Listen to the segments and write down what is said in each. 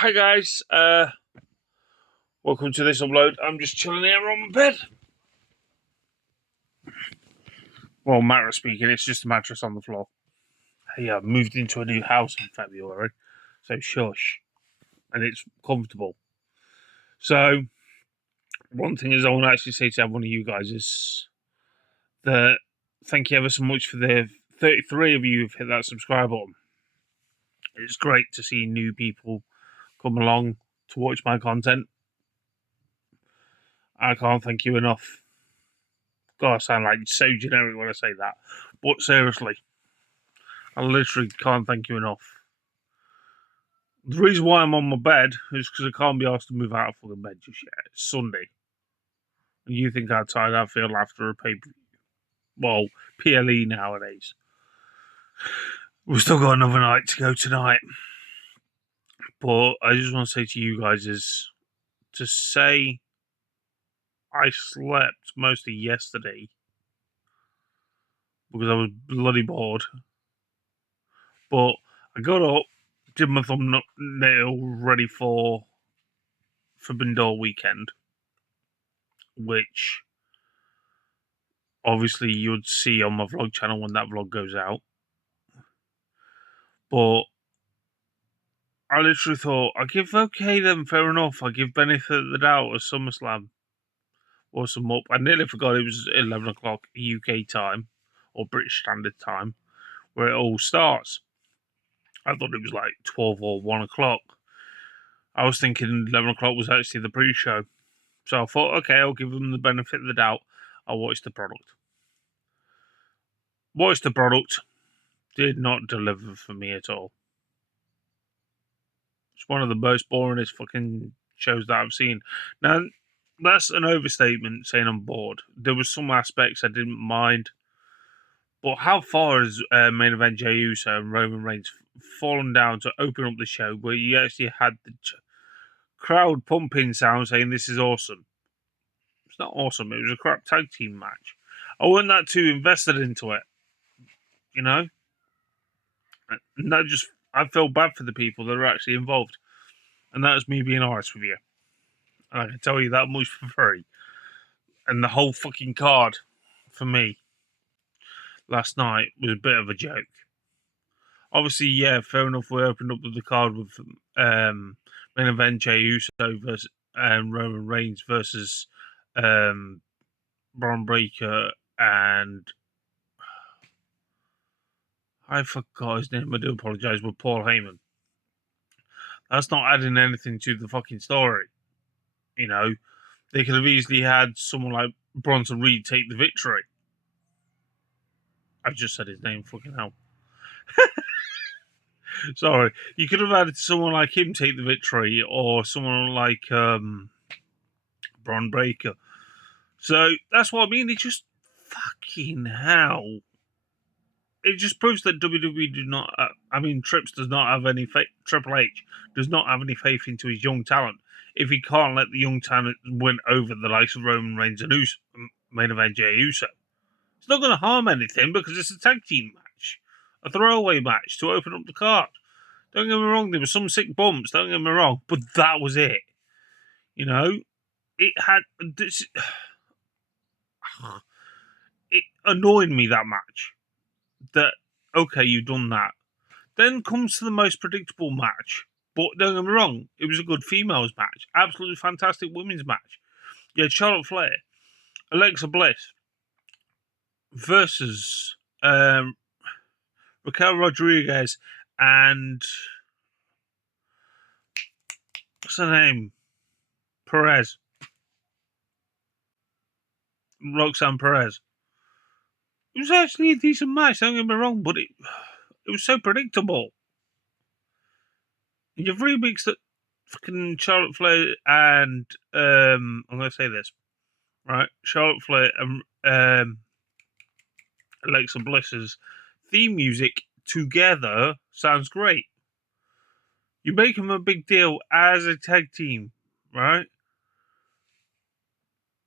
Hi guys, welcome to this upload. I'm just chilling here on my bed. Well, mattress speaking, it's just a mattress on the floor. Hey, I moved into a new house in February, so shush. And it's comfortable. So, one thing is I want to actually say to every one of you guys is that thank you ever so much for the 33 of you who've hit that subscribe button. It's great to see new people come along to watch my content. I can't thank you enough. God, I sound like so generic when I say that. But seriously, I literally can't thank you enough. The reason why I'm on my bed is because I can't be asked to move out of fucking bed just yet. It's Sunday. And you think how tired I feel after a pay-per-view. Well, PLE nowadays. We've still got another night to go tonight. But I just want to say to you guys is to say I slept mostly yesterday because I was bloody bored. But I got up, did my thumbnail ready for Forbidden Door weekend, which obviously you'd see on my vlog channel when that vlog goes out. But I literally thought, fair enough. I give benefit of the doubt of SummerSlam or some up. I nearly forgot it was 11 o'clock UK time or British Standard Time where it all starts. I thought it was like 12 or 1 o'clock. I was thinking 11 o'clock was actually the pre-show. So I thought, okay, I'll give them the benefit of the doubt. I'll watch the product. Watched the product. Did not deliver for me at all. It's one of the most boringest fucking shows that I've seen. Now, that's an overstatement saying I'm bored. There was some aspects I didn't mind. But how far has main event Jey Uso and Roman Reigns fallen down to open up the show where you actually had the crowd pumping sound saying this is awesome? It's not awesome. It was a crap tag team match. I wasn't that too invested into it, you know? And I felt bad for the people that are actually involved. And that's me being honest with you. And I can tell you that much for free. And the whole fucking card, for me, last night was a bit of a joke. Obviously, yeah, fair enough, we opened up the card with main event Jey Uso versus Roman Reigns versus Braun Breaker and I forgot his name, I do apologise, with Paul Heyman. That's not adding anything to the fucking story. You know, they could have easily had someone like Bronson Reed take the victory. I just said his name, fucking hell. Sorry. You could have had someone like him take the victory or someone like Braun Breaker. So that's what I mean. It just fucking hell. It just proves that WWE do not. Trips does not have any faith. Triple H does not have any faith into his young talent. If he can't let the young talent win over the likes of Roman Reigns and main event Jey Uso, it's not going to harm anything because it's a tag team match, a throwaway match to open up the card. Don't get me wrong, there were some sick bumps. Don't get me wrong, but that was it. You know, it had this. It annoyed me that match. That okay, you've done that. Then comes to the most predictable match. But don't get me wrong, it was a good females match. Absolutely fantastic women's match. You had Charlotte Flair, Alexa Bliss versus Raquel Rodriguez and what's her name? Perez. Roxanne Perez. It was actually a decent match, don't get me wrong, but it was so predictable. You've remixed it, fucking Charlotte Flair and I'm going to say this, right? Charlotte Flair and Alexa Bliss's theme music together sounds great. You make them a big deal as a tag team, right?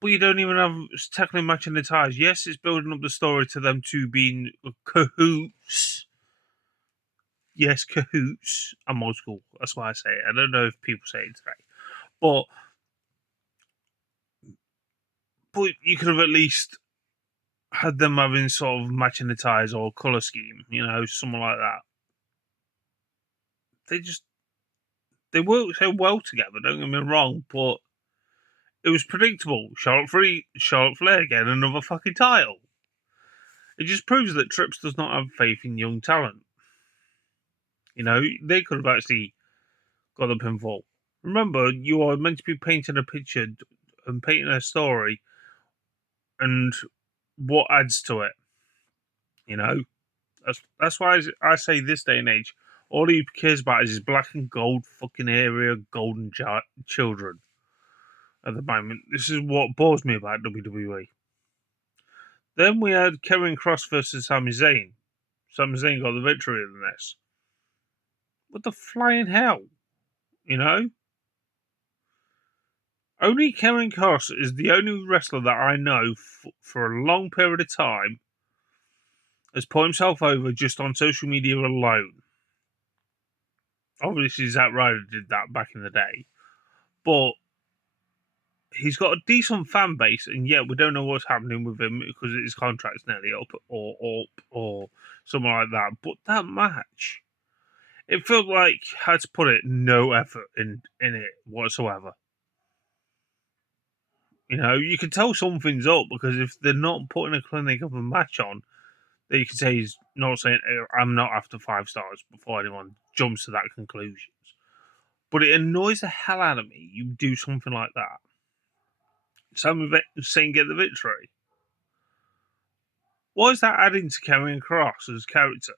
But you don't even have technically matching the ties. Yes, it's building up the story to them two being cahoots. yes, cahoots. I'm old school. That's why I say it. I don't know if people say it today, but you could have at least had them having sort of matching attires or color scheme, something like that. They work so well together. Don't get me wrong, but it was predictable. Charlotte Flair again, another fucking title. It just proves that Trips does not have faith in young talent. They could have actually got the pinfall. Remember, you are meant to be painting a picture and painting a story, and what adds to it. That's why I say this day and age, all he cares about is his black and gold fucking area, golden children. At the moment, this is what bores me about WWE. Then we had Kevin Cross versus Sami Zayn. Sami Zayn got the victory in this. What the flying hell? Only Kevin Cross is the only wrestler that I know for a long period of time has put himself over just on social media alone. Obviously, Zack Ryder did that back in the day, but he's got a decent fan base, and yet we don't know what's happening with him because his contract's nearly up or something like that. But that match, it felt like, how to put it, no effort in it whatsoever. You can tell something's up because if they're not putting a clinic of a match on, that you can say he's not saying, I'm not after 5 stars before anyone jumps to that conclusion. But it annoys the hell out of me. You do something like that. Sami Zayn get the victory. Why is that adding to Kevin Cross's character?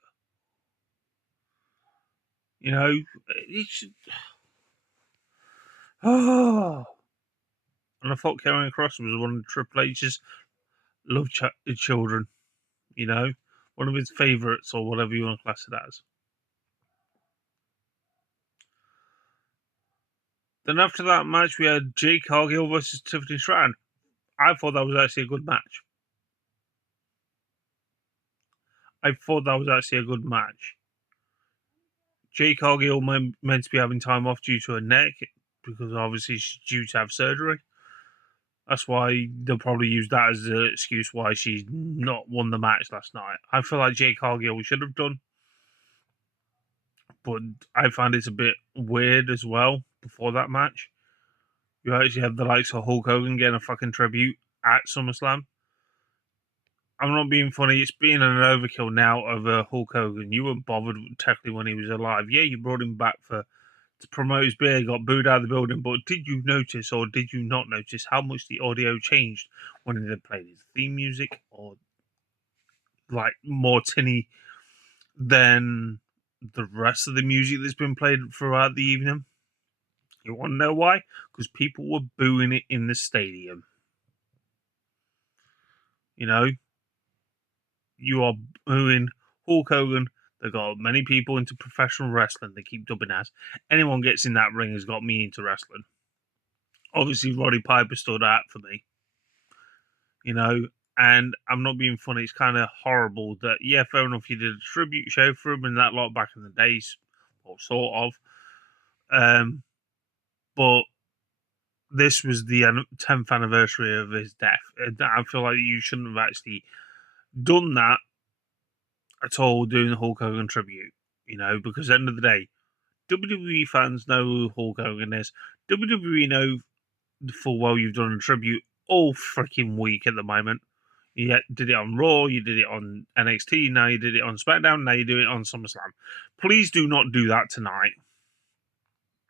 It should. Oh. And I thought Kevin Cross was one of Triple H's love children. One of his favourites or whatever you want to class it as. Then after that match, we had Jade Cargill versus Tiffany Stratton. I thought that was actually a good match. Jade Cargill meant to be having time off due to her neck because obviously she's due to have surgery. That's why they'll probably use that as an excuse why she's not won the match last night. I feel like Jade Cargill should have done, but I find it's a bit weird as well before that match. You actually have the likes of Hulk Hogan getting a fucking tribute at SummerSlam. I'm not being funny. It's being an overkill now of Hulk Hogan. You weren't bothered technically when he was alive. Yeah, you brought him back to promote his beer, got booed out of the building. But did you notice or did you not notice how much the audio changed when they played his theme music or like more tinny than the rest of the music that's been played throughout the evening? You want to know why? Because people were booing it in the stadium. You are booing Hulk Hogan. They got many people into professional wrestling. They keep dubbing as anyone gets in that ring has got me into wrestling. Obviously, Roddy Piper stood out for me. And I'm not being funny. It's kind of horrible that, yeah, fair enough, you did a tribute show for him and that lot back in the days, or sort of. But this was the 10th anniversary of his death. I feel like you shouldn't have actually done that at all, doing the Hulk Hogan tribute. Because at the end of the day, WWE fans know who Hulk Hogan is. WWE know full well you've done a tribute all freaking week at the moment. You did it on Raw, you did it on NXT, now you did it on SmackDown, now you do it on SummerSlam. Please do not do that tonight.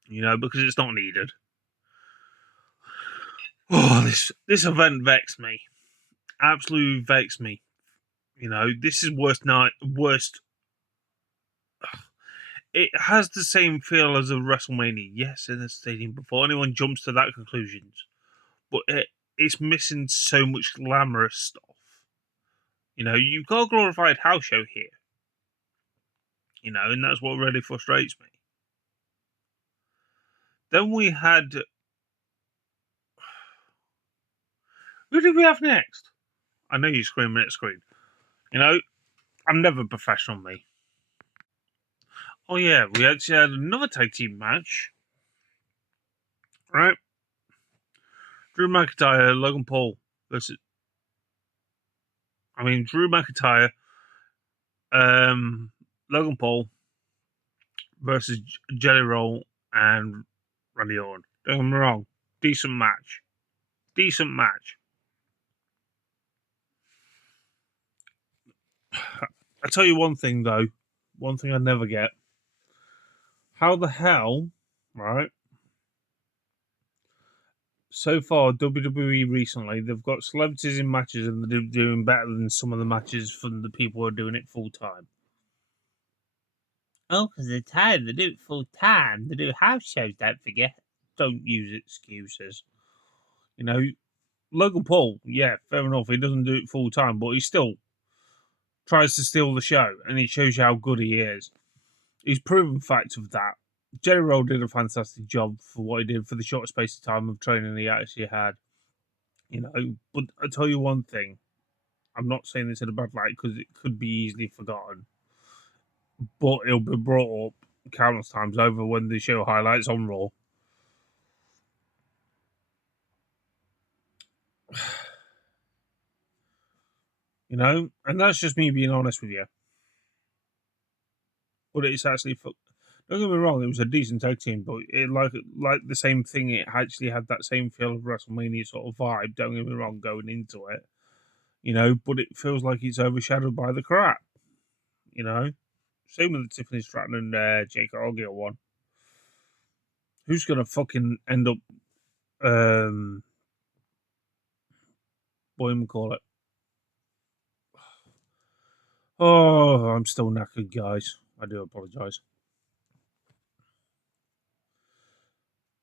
Because it's not needed. Oh, this event vexed me. Absolutely vexed me. This is worst. It has the same feel as a WrestleMania, yes, in the stadium, before anyone jumps to that conclusion. But it's missing so much glamorous stuff. You've got a glorified house show here. And that's what really frustrates me. Then we had... Who did we have next? I know you're screaming at the screen. I'm never professional, me. Oh yeah, we actually had another tag team match, right? Drew McIntyre, Logan Paul versus. Drew McIntyre, Logan Paul versus Jelly Roll and Randy Orton. Don't get me wrong, decent match. Decent match. I tell you one thing though, one thing I never get. How the hell, right? So far, WWE recently, they've got celebrities in matches and they're doing better than some of the matches from the people who are doing it full time. Oh, because they're tired. They do it full time. They do house shows, don't forget. Don't use excuses. You know, Logan Paul, yeah, fair enough. He doesn't do it full time, but he still tries to steal the show and he shows you how good he is. He's proven fact of that. Jerry Roll did a fantastic job for what he did for the short space of time of training he actually had. But I tell you one thing. I'm not saying this in a bad light because it could be easily forgotten, but it'll be brought up countless times over when they show highlights on Raw. And that's just me being honest with you. But it's actually, don't get me wrong, it was a decent tag team, but it like the same thing. It actually had that same feel of WrestleMania sort of vibe. Don't get me wrong, going into it, but it feels like it's overshadowed by the crap. Same with the Tiffany Stratton and Jake Argyle one. Who's gonna fucking end up? What do you call it? Oh, I'm still knackered, guys. I do apologise.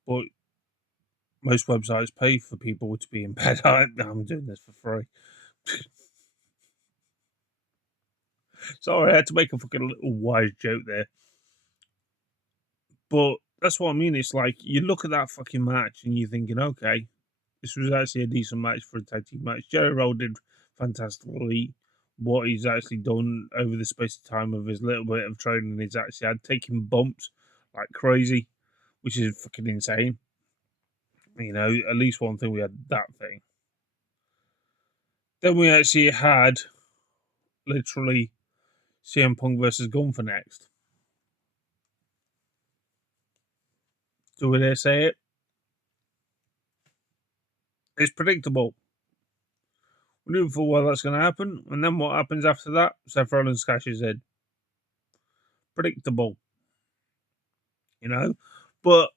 But most websites pay for people to be in bed. I'm doing this for free. Sorry, I had to make a fucking little wise joke there. But that's what I mean. It's like you look at that fucking match and you're thinking, okay, this was actually a decent match for a tag team match. Jerry Roll did fantastically. What he's actually done over the space of time of his little bit of training, he's actually had taking bumps like crazy, which is fucking insane. At least one thing we had that thing. Then we actually had literally CM Punk versus Gunther next. Do we dare say it? It's predictable. We knew full well that's going to happen, and then what happens after that? Seth Rollins cashes in. Predictable. But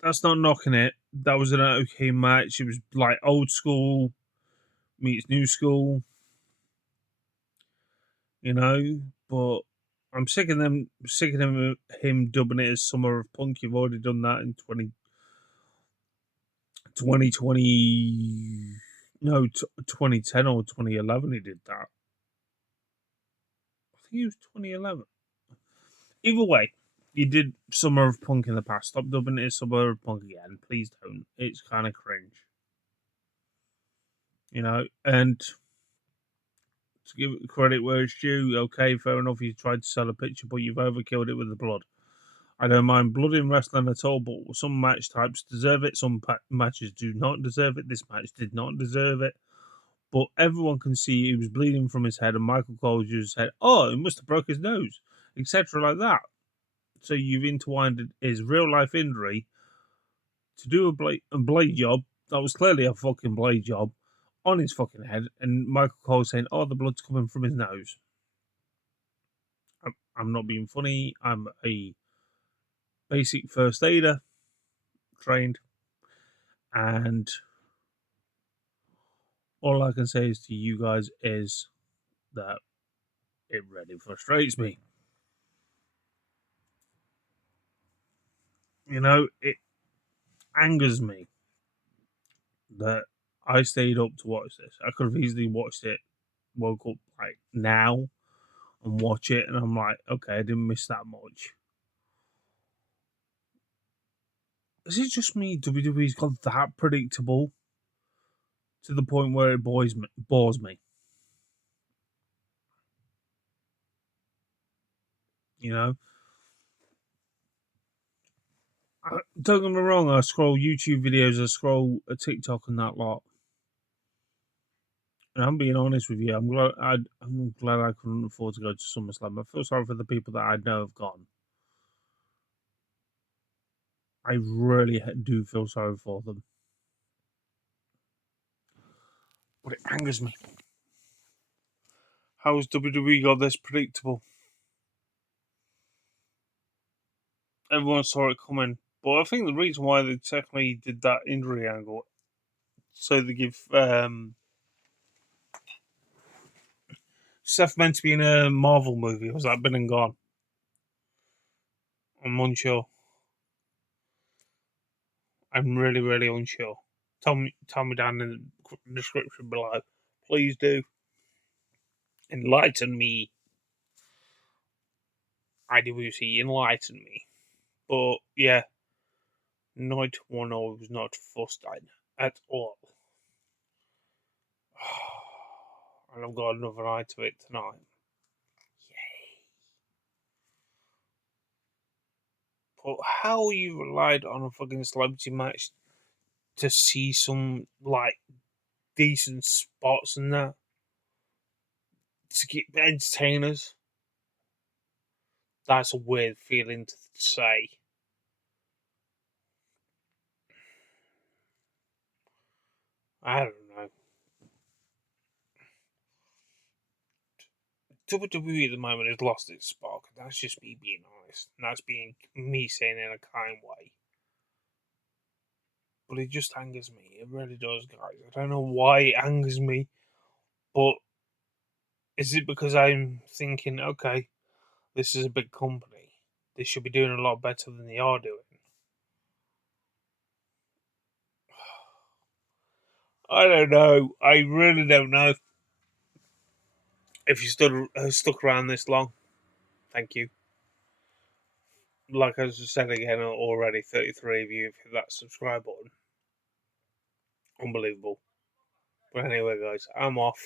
that's not knocking it. That was an okay match. It was like old school meets new school. But I'm sick of him dubbing it as Summer of Punk. You've already done that in 2020. No, 2010 or 2011. He did that. I think it was 2011. Either way, you did Summer of Punk in the past. Stop dubbing it as Summer of Punk again. Please don't. It's kind of cringe. And to give it credit where it's due, okay, fair enough, you tried to sell a picture, but you've overkilled it with the blood. I don't mind blood in wrestling at all, but some match types deserve it, some matches do not deserve it. This match did not deserve it. But everyone can see he was bleeding from his head, and Michael Cole just said, oh, he must have broke his nose, etc. like that. So you've intertwined his real-life injury to do a blade job that was clearly a fucking blade job on his fucking head, and Michael Cole saying, oh, the blood's coming from his nose. I'm not being funny. I'm a basic first aider trained, and all I can say is to you guys is that it really frustrates me. It angers me that I stayed up to watch this. I could have easily watched it, woke up like now and watch it, and I'm like, okay, I didn't miss that much. Is it just me? WWE's got that predictable to the point where it bores me. don't get me wrong, I scroll YouTube videos, I scroll a TikTok and that lot. And I'm being honest with you, I'm glad I couldn't afford to go to SummerSlam. I feel sorry for the people that I know have gone. I really do feel sorry for them. But it angers me. How has WWE got this predictable? Everyone saw it coming. But I think the reason why they technically did that injury angle, so they give Seth meant to be in a Marvel movie. Was that been and gone? I'm unsure. I'm really, really unsure. Tell me down in the description below. Please do. Enlighten me. IWC, enlighten me. But yeah, Night 1 I was not fussed at all. And I've got another night of it tonight. Yay. But how you relied on a fucking celebrity match to see some, like, decent spots and that? To get entertainers? That's a weird feeling to say. I don't know. WWE at the moment has lost its spark. That's just me being honest. And that's being me saying it in a kind way. But it just angers me. It really does, guys. I don't know why it angers me. But is it because I'm thinking, okay, this is a big company. They should be doing a lot better than they are doing. I don't know. I really don't know. If you stuck around this long, thank you. Like I just said again already, 33 of you have hit that subscribe button. Unbelievable. But anyway, guys, I'm off.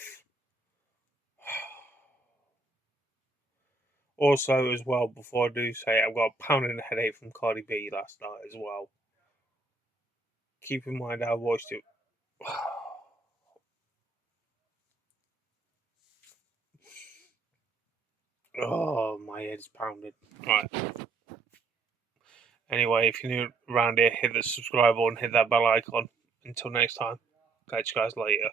Also, as well, before I do say it, I've got a pounding headache from Cardi B last night as well. Keep in mind, I watched it. Oh, my head's pounding. Right. Anyway, if you're new around here, hit the subscribe button, hit that bell icon. Until next time, catch you guys later.